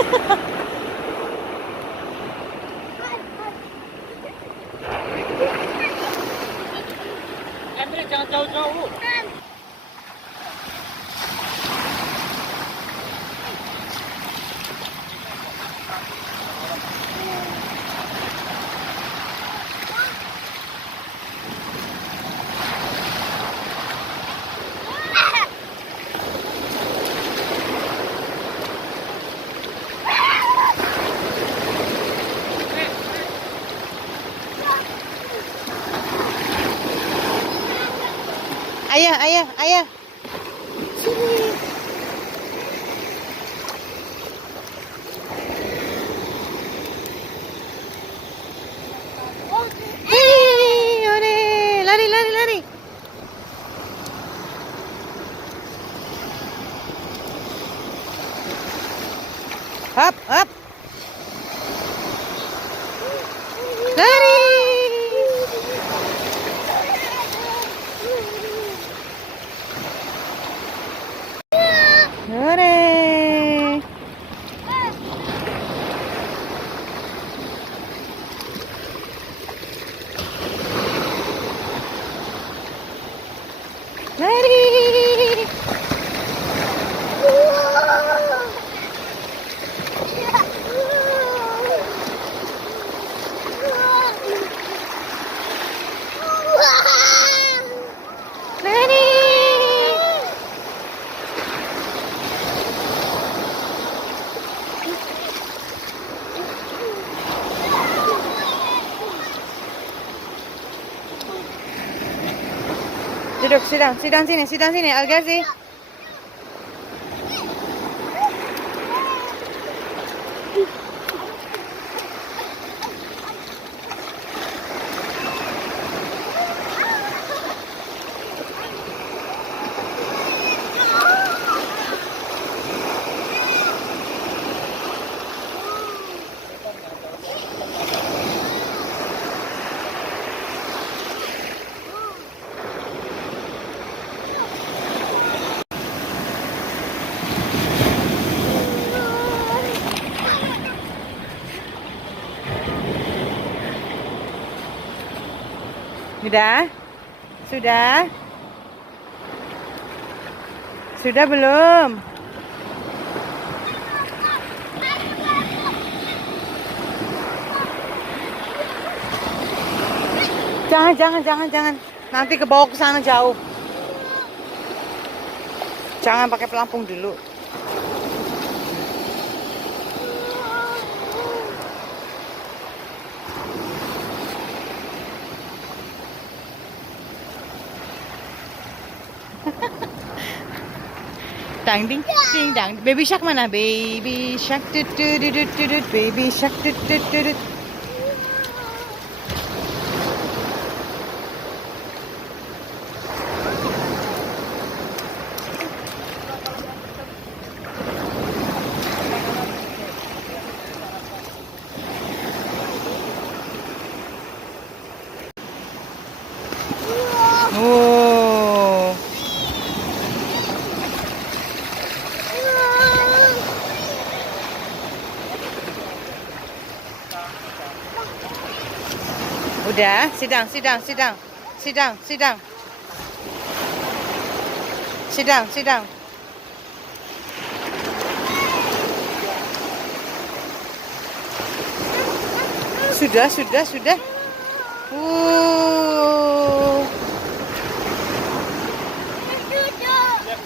Emre jangan jauh-jauh. Ayah, ayah, ayah. Sini. Hei, ore, lari, lari, lari. Hop, hop. Lari. Ore. Lari. Lari. Duduk, sidang sini, Al-Ghazi. Sudah? Sudah? Sudah belum? Jangan. Nanti kebawa ke sana jauh. Jangan pakai pelampung dulu. Dang ding ding dang. Baby shark mana? Baby shark tut tut tut tut tut. Baby shark tut tut tut tut. Oh. Udah, sidang. Sudah.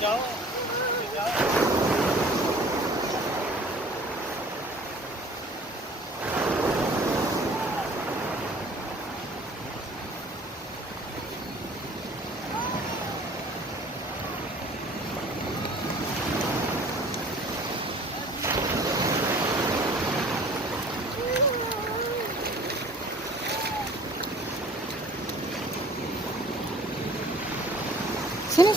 Jauh. Sini.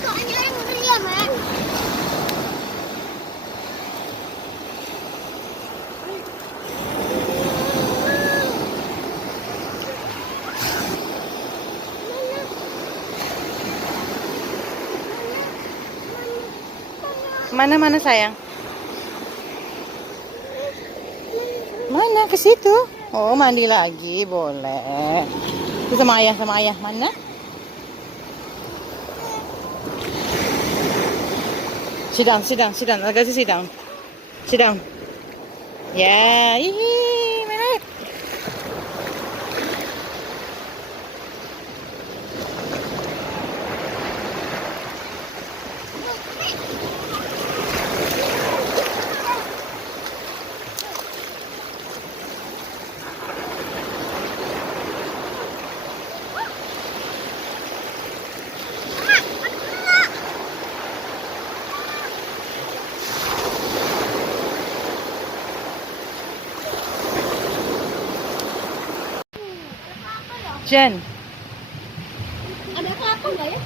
Soalnya yang ngeri ya, Man. Mana sayang? Mana ke situ? Oh, mandi lagi boleh. Itu sama ayah mana? Sit down. Agak sit down. Ya, hihi, mana? Jen, Ada apa enggak ya?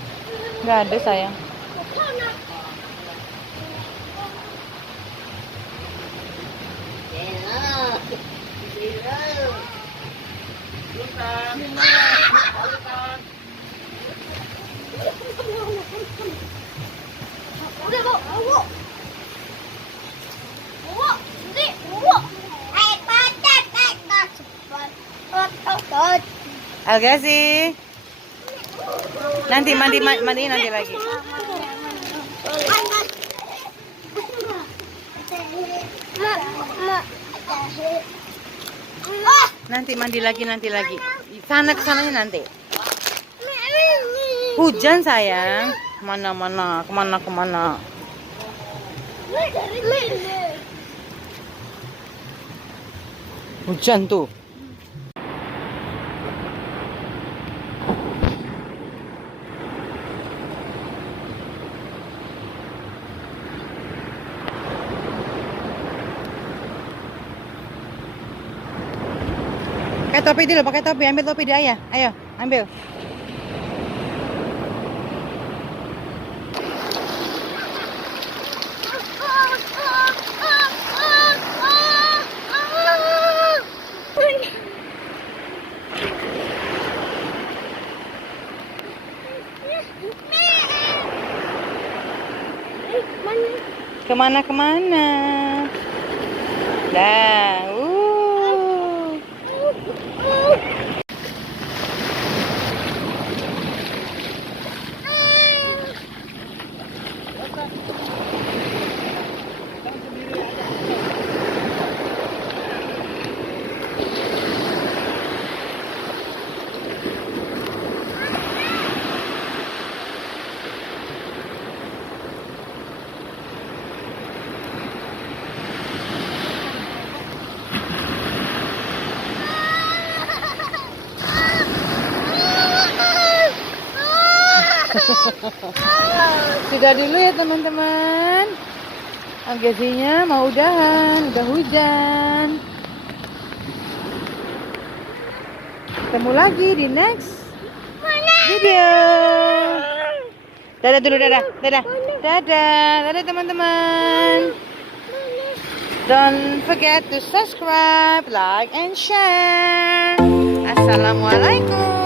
nggak ada sayang. Sana. Udah, Bu. Bu. Sini, Bu. Pacat. Algasi. Nanti mandi nanti lagi. Nanti mandi lagi. Sana kesananya nanti. Hujan sayang. Kemana? Hujan tuh. Pakai topi dulu, ambil topi di ayah. Ayo, ambil. Kemana? Dah. Sudah dulu ya teman-teman. Agasinya mau udahan, udah hujan. Ketemu lagi di next video. Dadah dulu, dadah teman-teman. Don't forget to subscribe, like, and share. Assalamualaikum.